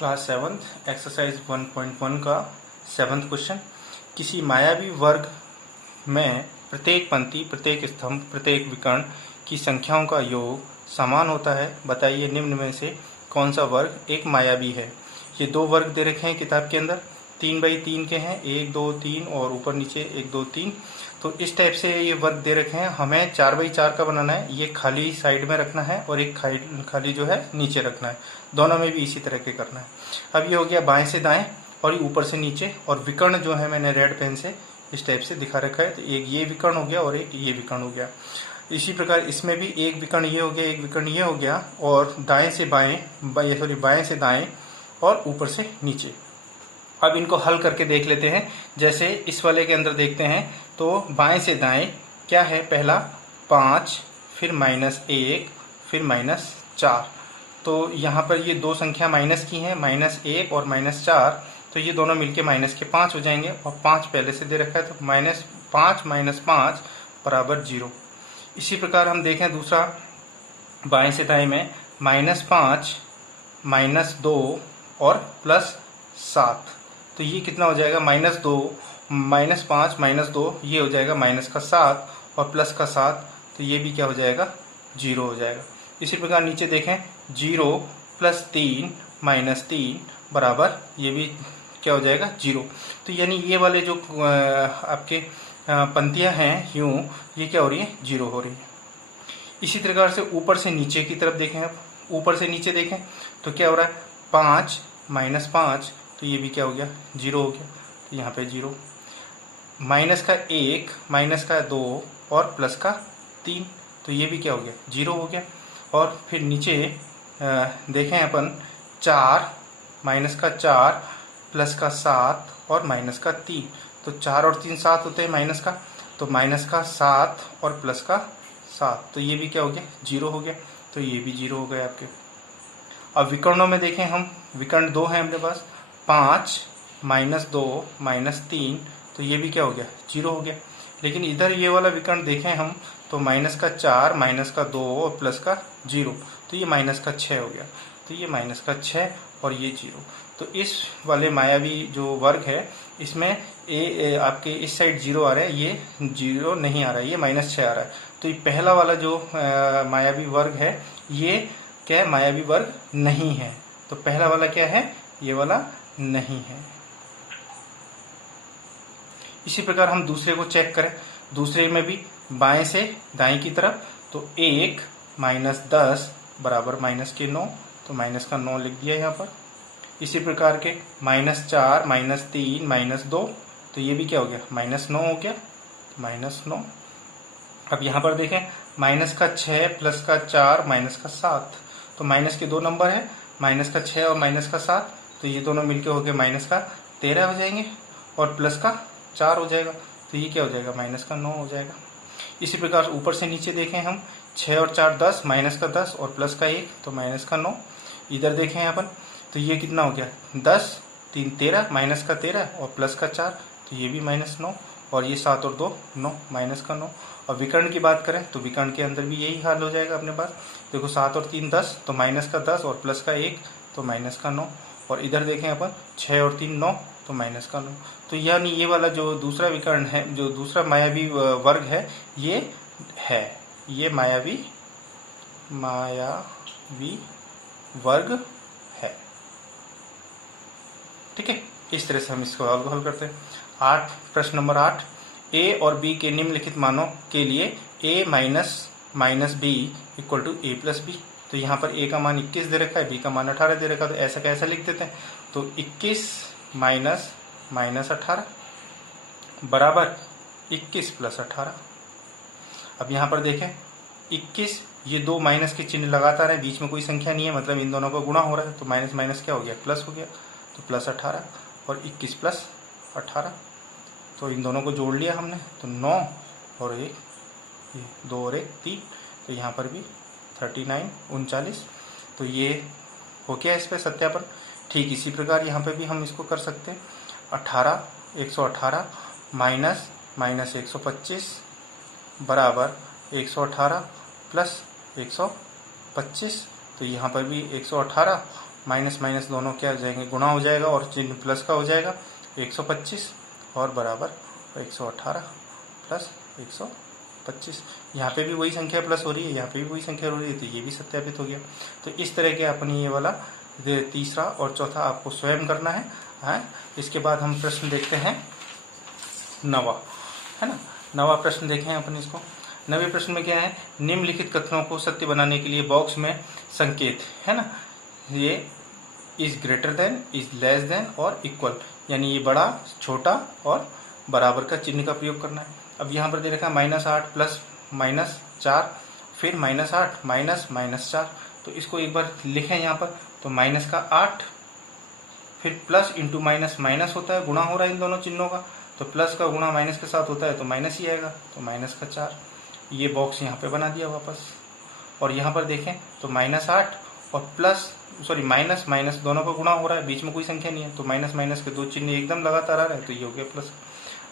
Class 7th exercise 1.1 का 7th question. किसी मायावी वर्ग में प्रत्येक पंक्ति, प्रत्येक स्तंभ, प्रत्येक विकर्ण की संख्याओं का योग समान होता है। बताइए निम्न में से कौन सा वर्ग एक मायावी है। ये दो वर्ग दे रखे हैं किताब के अंदर, 3x3 के हैं, 1 2 3 और ऊपर नीचे 1 2 3। तो इस टाइप से ये वर्ग दे रखे हैं। हमें 4x4 का बनाना है। ये खाली साइड में रखना है और एक खाली जो है नीचे रखना है। दोनों में भी इसी तरह के करना है। अब ये हो गया बाएं से दाएं और ये ऊपर से नीचे, और विकर्ण जो है मैंने रेड पेन से इस टाइप से दिखा रखा है। तो एक ये विकर्ण हो गया और एक ये विकर्ण हो गया। इसी प्रकार इसमें भी एक विकर्ण ये हो गया, एक विकर्ण ये हो गया, और दाएं से बाएं, बाएं से दाएं और ऊपर से नीचे। अब इनको हल करके देख लेते हैं। जैसे इस वाले के अंदर देखते हैं तो बाएं से दाएं क्या है, पहला 5, फिर -1, फिर -4। तो यहाँ पर ये दो संख्या माइनस की हैं, -1 और -4। तो ये दोनों मिलके माइनस के 5 हो जाएंगे, और 5 पहले से दे रखा है, तो -5 - 5 बराबर 0। इसी प्रकार हम देखें दूसरा, बाएं से दाएं में -5, -2 और +7। तो ये कितना हो जाएगा, -2, -5 - 2, ये हो जाएगा -7 और +7। तो ये भी क्या हो जाएगा, 0 हो जाएगा। इसी प्रकार नीचे देखें, 0 + 3 - 3 बराबर, ये भी क्या हो जाएगा, 0। तो यानी ये वाले जो आपके पंक्तियां हैं यूं, ये क्या हो रही है, 0 हो रही है। इसी प्रकार से ऊपर से नीचे की तरफ देखें। अब ऊपर से नीचे देखें तो क्या हो रहा है, 5 - 5, तो ये भी क्या हो गया, 0 हो गया। तो यहाँ पे 0, माइनस का 1, -2 और +3, तो ये भी क्या हो गया, 0 हो गया। और फिर नीचे देखें अपन, 4, -4, +7 और -3। तो 4 और 3 7 होते हैं माइनस का, तो -7 और +7, तो ये भी क्या हो गया, 0 हो गया। तो ये भी 0 हो गए आपके। अब विकर्णों में देखें हम, विकर्ण 2 हैं अपने पास, 5 -2 -3, तो ये भी क्या हो गया, 0 हो गया। लेकिन इधर ये वाला विकर्ण देखें हम तो -4, -2 और +0, तो ये -6 हो गया। तो ये -6 और ये 0। तो इस वाले मायावी जो वर्ग है, इसमें आपके इस साइड 0 आ रहा है, ये 0 नहीं आ रहा है, ये -6 आ रहा है। तो ये पहला वाला जो मायावी वर्ग है, ये क्या है, मायावी वर्ग नहीं है। तो पहला वाला क्या है, ये वाला नहीं है। इसी प्रकार हम दूसरे को चेक करें। दूसरे में भी बाएं से दाएं की तरफ, तो 1 - 10 बराबर -9, तो -9 लिख दिया यहाँ पर। इसी प्रकार के -4 -3 -2, तो ये भी क्या हो गया, -9 हो गया, -9। अब यहाँ पर देखें, -6 +4 -7, तो माइनस के दो नंबर है, -6 और -7, तो ये दोनों मिलके हो गए -13 हो जाएंगे, और +4 हो जाएगा। तो ये क्या हो जाएगा, -9 हो जाएगा। इसी प्रकार ऊपर से नीचे देखें हम, 6 और 4 10, -10 और +1, तो -9। इधर देखें अपन, तो ये कितना हो गया, 10 3 13, -13 और +4, तो ये भी -9, और ये 7 और 2 9, -9। और विकर्ण की बात करें तो विकर्ण के अंदर भी यही हाल हो जाएगा अपने पास। देखो 7 और 3 10, तो -10 और +1, तो -9। और इधर देखें अपन, 6 और 3 9, तो -9। तो यानी ये वाला जो दूसरा विकर्ण है, जो दूसरा मायावी वर्ग है, ये मायावी वर्ग है। ठीक है, इस तरह से हम इसको हल करते हैं। प्रश्न नंबर 8, ए और बी के निम्नलिखित मानों के लिए a - b = a + b। तो यहाँ पर a का मान 21 दे रखा है, b का मान 18 दे रखा है। तो ऐसा कैसा लिख देते हैं, तो 21 - -18 बराबर 21 + 18। अब यहाँ पर देखें, 21, ये दो माइनस के चिन्ह लगातार है, बीच में कोई संख्या नहीं है, मतलब इन दोनों का गुणा हो रहा है, तो माइनस माइनस क्या हो गया, प्लस हो गया। तो +18 और 21 + 18, तो इन दोनों को जोड़ लिया हमने, तो 9 और 1, 2 और 1 3, तो यहाँ पर भी 39 39। तो ये हो गया इस पर सत्यापन। ठीक इसी प्रकार यहाँ पे भी हम इसको कर सकते हैं। 118 माइनस -125 बराबर 118 + 125। तो यहाँ पर भी 118 माइनस माइनस दोनों क्या हो जाएंगे, गुणा हो जाएगा और चिन्ह प्लस का हो जाएगा। 125 और बराबर 118 प्लस 125। यहाँ पे भी वही संख्या प्लस हो रही है, यहाँ पे भी वही संख्या हो रही है, तो ये भी सत्यापित हो गया। तो इस तरह के अपनी ये वाला तीसरा और चौथा आपको स्वयं करना है। इसके बाद हम प्रश्न देखते हैं नवा, है ना। नवा प्रश्न देखें अपन इसको। नवे प्रश्न में क्या है, निम्नलिखित कथनों को सत्य बनाने के लिए बॉक्स में संकेत, है ना, ये is greater than, is less than और इक्वल, यानी ये बड़ा, छोटा और बराबर का चिन्ह का प्रयोग करना है। अब यहाँ पर दे रखा है -8 प्लस -4, फिर -8 माइनस -4। तो इसको एक बार लिखें यहाँ पर, तो माइनस का 8 फिर प्लस इंटू माइनस माइनस होता है, गुणा हो रहा है इन दोनों चिन्हों का, तो प्लस का गुणा माइनस के साथ होता है तो माइनस ही आएगा, तो माइनस का 4। ये बॉक्स यहाँ पे बना दिया वापस। और यहाँ पर देखें तो -8 और प्लस माइनस माइनस दोनों का गुणा हो रहा है, बीच में कोई संख्या नहीं है, तो माइनस माइनस के दो चिन्ह एकदम लगातार आ रहे हैं, तो ये हो गया प्लस।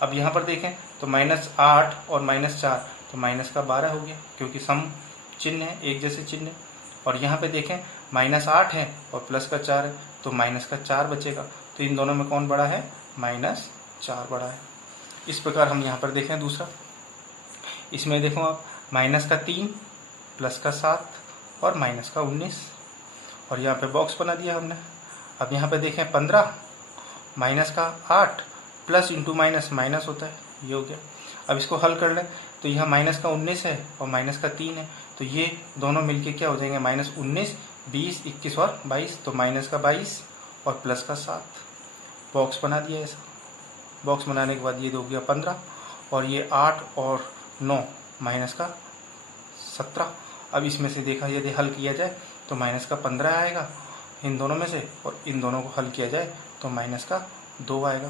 अब यहाँ पर देखें तो -8 और -4, तो माइनस का 12 हो गया, क्योंकि सम चिन्ह है, एक जैसे चिन्ह। और यहाँ पे देखें -8 है और प्लस का 4 है, तो माइनस का 4 बचेगा। तो इन दोनों में कौन बड़ा है, -4 बड़ा है। इस प्रकार हम यहाँ पर देखें दूसरा, इसमें देखो आप -3 प्लस का 7 और -19, और यहाँ पे बॉक्स बना दिया हमने। अब यहाँ पे देखें 15 -8 प्लस इंटू माइनस माइनस होता है, ये हो गया। अब इसको हल कर लें तो यहाँ -19 है और -3 है, तो ये दोनों मिलके क्या हो जाएंगे, -19, 20, 21 और 22, तो -22 और प्लस का 7। बॉक्स बना दिया ऐसा। बॉक्स बनाने के बाद ये हो गया 15 और ये 8 और 9 -17। अब इसमें से देखा यदि हल किया जाए तो -15 आएगा इन दोनों में से, और इन दोनों को हल किया जाए तो -2 आएगा।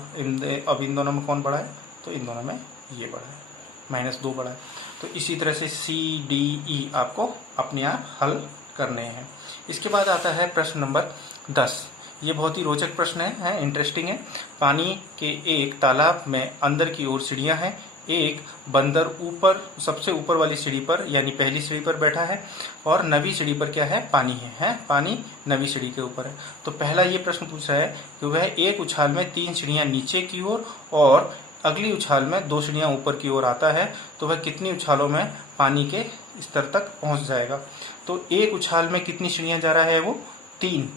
अब इन दोनों में कौन बड़ा है, तो इन दोनों में ये बड़ा है, -2 बड़ा है। तो इसी तरह से CDE आपको अपने आप हल करने हैं। इसके बाद आता है प्रश्न नंबर 10। ये बहुत ही रोचक प्रश्न है, इंटरेस्टिंग है। पानी के एक तालाब में अंदर की ओर सीढ़ियां हैं। एक बंदर ऊपर, सबसे ऊपर वाली सीढ़ी पर, यानी पहली सीढ़ी पर बैठा है, और नवी सीढ़ी पर क्या है, पानी है, पानी नवी सीढ़ी के ऊपर है। तो पहला ये प्रश्न पूछ रहा है कि वह एक उछाल में 3 सीढ़ियां नीचे की ओर और अगली उछाल में 2 सीढ़ियां ऊपर की ओर आता है, तो वह कितनी उछालों में पानी के स्तर तक पहुंच जाएगा। तो एक उछाल में कितनी सीढ़ियां जा रहा है, वो 3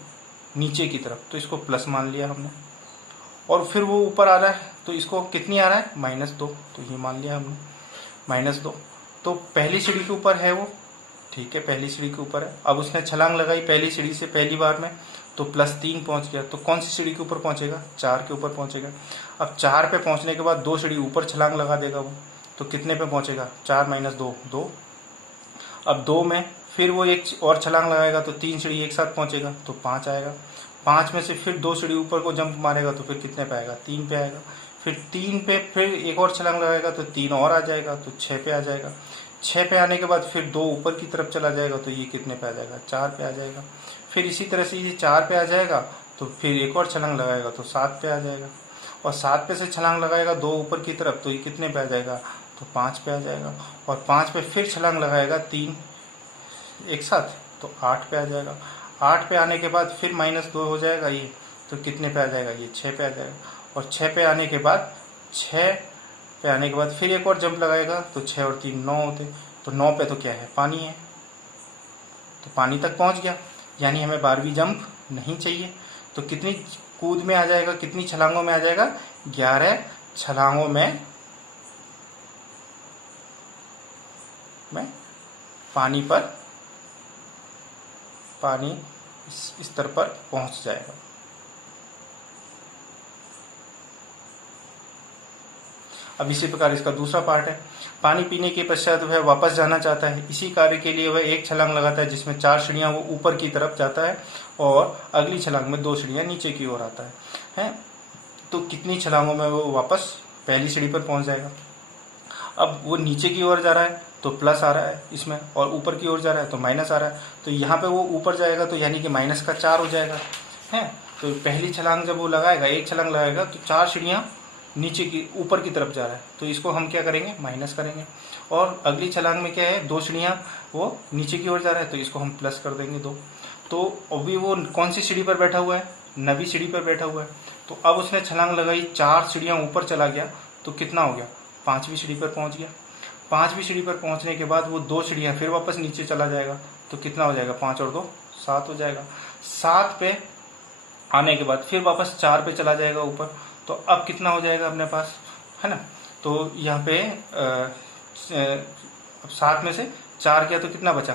नीचे की तरफ, तो इसको प्लस मान लिया हमने। और फिर वो ऊपर आ रहा है, तो इसको कितनी आ रहा है, -2, तो ये मान लिया हमने -2। तो पहली सीढ़ी के ऊपर है वो, ठीक है, पहली सीढ़ी के ऊपर है। अब उसने छलांग लगाई पहली सीढ़ी से पहली बार में, तो +3 पहुंच गया। तो कौन सी सीढ़ी के ऊपर पहुंचेगा, 4 के ऊपर पहुंचेगा। अब 4 पे पहुंचने के बाद 2 सीढ़ी ऊपर छलांग लगा देगा वो, तो कितने पे पहुंचेगा, 4 - 2 2। अब 2 में फिर वो एक और छलांग लगाएगा, तो 3 सीढ़ी एक साथ पहुंचेगा, तो 5 आएगा। 5 में से फिर 2 सीढ़ी ऊपर को जंप मारेगा, तो फिर कितने पे आएगा, 3 पे आएगा। फिर 3 पे फिर एक और छलांग लगाएगा, तो 3 और आ जाएगा, तो 6 पे आ जाएगा। 6 पे आने के बाद फिर 2 ऊपर की तरफ चला जाएगा, तो ये कितने पे आ जाएगा, 4 पे आ जाएगा। फिर इसी तरह से ये 4 पे आ जाएगा, तो फिर एक और छलांग लगाएगा, तो 7 पे आ जाएगा। और 7 पे से छलांग लगाएगा 2 ऊपर की तरफ, तो ये कितने पे आ जाएगा, तो 5 पे आ जाएगा। और 5 पे फिर छलांग लगाएगा 3 एक साथ, तो 8 पे आ जाएगा। 8 पे आने के बाद फिर -2 हो जाएगा ये, तो कितने पे आ जाएगा, ये 6 पे आ जाएगा। और 6 पे आने के बाद 6 पे आने के बाद फिर एक और जंप लगाएगा, तो 6 और 3 9 होते, तो 9 पे तो क्या है, पानी है, तो पानी तक पहुंच गया। यानी हमें 12वीं जंप नहीं चाहिए। तो कितनी कूद में आ जाएगा, कितनी छलांगों में आ जाएगा, 11 छलांगों में पानी इस स्तर पर पहुंच जाएगा। अब इसी प्रकार इसका दूसरा पार्ट है। पानी पीने के पश्चात वह वापस जाना चाहता है। इसी कार्य के लिए वह एक छलांग लगाता है, जिसमें 4 सीढ़ियां वो ऊपर की तरफ जाता है और अगली छलांग में 2 सीढ़ियां नीचे की ओर आता है। तो कितनी छलांगों में वो वापस पहली सीढ़ी पर पहुंच जाएगा। अब वो नीचे की ओर जा रहा है तो प्लस आ रहा है इसमें, और ऊपर की ओर जा रहा है तो माइनस आ रहा है। तो यहाँ पे वो ऊपर जाएगा, तो यानी कि -4 हो जाएगा, है। तो पहली छलांग जब वो लगाएगा, एक छलांग लगाएगा, तो 4 सीढ़ियां नीचे की ऊपर की तरफ जा रहा है, तो इसको हम क्या करेंगे, माइनस करेंगे। और अगली छलांग में क्या है, 2 सीढ़ियां वो नीचे की ओर जा रहा है, तो इसको हम प्लस कर देंगे 2। तो अभी वो कौन सी सीढ़ी पर बैठा हुआ है, 9वीं सीढ़ी पर बैठा हुआ है। तो अब उसने छलांग लगाई, 4 सीढ़ियां ऊपर चला गया, तो कितना हो गया, 5वीं सीढ़ी पर पहुंच गया। 5वीं सीढ़ी पर पहुंचने के बाद वो 2 सीढ़ियां फिर वापस नीचे चला जाएगा, तो कितना हो जाएगा, 5 और 2 7 हो जाएगा। 7 पे आने के बाद फिर वापस 4 पे चला जाएगा ऊपर, तो अब कितना हो जाएगा अपने पास, है ना। तो यहाँ पे 7 में से 4 गया तो कितना बचा,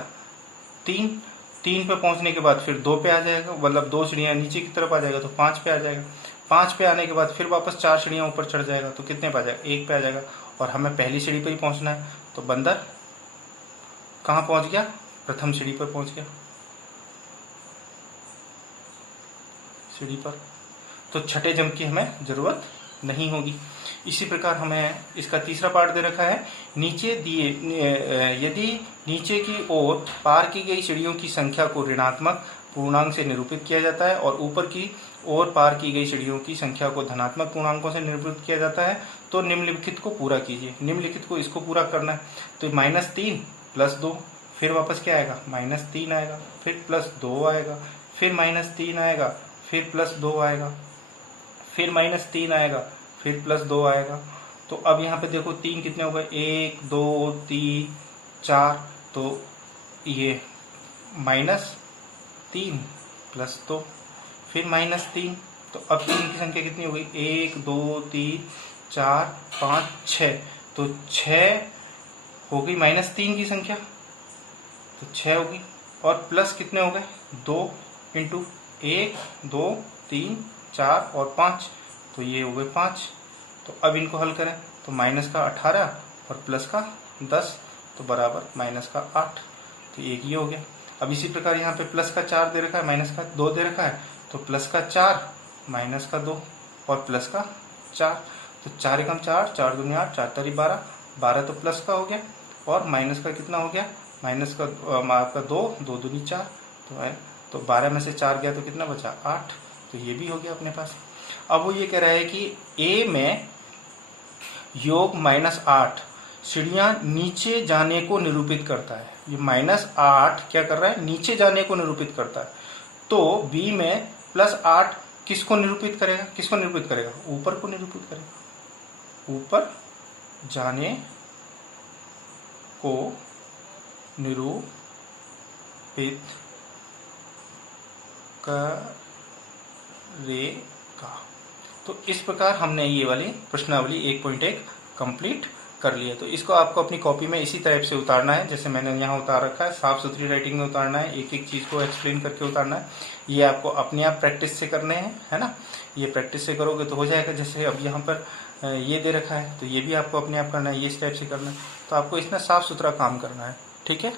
3। 3 पे पहुंचने के बाद फिर 2 पे आ जाएगा, मतलब 2 सीढ़ियां नीचे की तरफ आ जाएगा, तो 5 पे आ जाएगा। 5 पे आने के बाद फिर वापस 4 सीढ़ियां ऊपर चढ़ जाएगा, तो कितने पे आ जाएगा, 1 पे आ जाएगा। और हमें पहली सीढ़ी पर ही पहुंचना है, तो बंदर कहाँ पहुंच गया, प्रथम सीढ़ी पर पहुंच गया, सीढ़ी पर। तो छठे जंप की हमें जरूरत नहीं होगी। इसी प्रकार हमें इसका तीसरा पार्ट दे रखा है, नीचे दिए यदि नीचे की ओर पार की गई सीढ़ियों की संख्या को ऋणात्मक पूर्णांक से निरूपित किया जाता है और ऊपर की ओर पार की गई सीढ़ियों की संख्या को धनात्मक पूर्णांकों से निरूपित किया जाता है, तो निम्नलिखित को पूरा कीजिए। निम्नलिखित को इसको पूरा करना है, तो -3 + 2, फिर वापस क्या आएगा, -3 आएगा, फिर +2 आएगा, फिर -3 आएगा, फिर +2 आएगा, फिर -3 आएगा, फिर +2 आएगा। तो अब यहाँ पे देखो 3 कितने हो गए, 1 2 3 4, तो ये -3 + 2, फिर -3, तो अब 3 की संख्या कितनी हो गई, 1 2 3 4 5 6, तो 6 हो गई -3 की संख्या, तो 6 होगी। और प्लस कितने हो गए, 2 × 1 2 3 4 और 5, तो ये हो गए 5। तो अब इनको हल करें, तो -18 और +10, तो बराबर -8, तो एक ये हो गया। अब इसी प्रकार यहाँ पे +4 दे रखा है, -2 दे रखा है, तो +4 -2 और +4, तो 4 × 4 4 दूनी 8 4 तारी 12, 12 तो प्लस का हो गया, और माइनस का कितना हो गया, आपका 2 2 दूनी 4, तो 12 में से 4 गया तो कितना बचा, 8, तो ये भी हो गया अपने पास। अब वो ये कह रहा है कि A में योग -8 सीढ़ियां नीचे जाने को निरूपित करता है। ये -8 क्या कर रहा है, नीचे जाने को निरूपित करता है। तो B में +8 किसको निरूपित करेगा, किसको निरूपित करेगा, ऊपर को निरूपित करेगा, ऊपर जाने को निरूपित करेगा। तो इस प्रकार हमने ये वाली प्रश्नावली 1.1 कंप्लीट कर लिया। तो इसको आपको अपनी कॉपी में इसी टाइप से उतारना है, जैसे मैंने यहाँ उतार रखा है, साफ सुथरी राइटिंग में उतारना है, एक एक चीज को एक्सप्लेन करके उतारना है। ये आपको अपने आप प्रैक्टिस से करने हैं, है ना। ये प्रैक्टिस से करोगे तो हो जाएगा। जैसे अब यहाँ पर ये दे रखा है, तो ये भी आपको अपने आप करना है, ये इस टाइप से करना है। तो आपको इसमें साफ सुथरा काम करना है, ठीक है।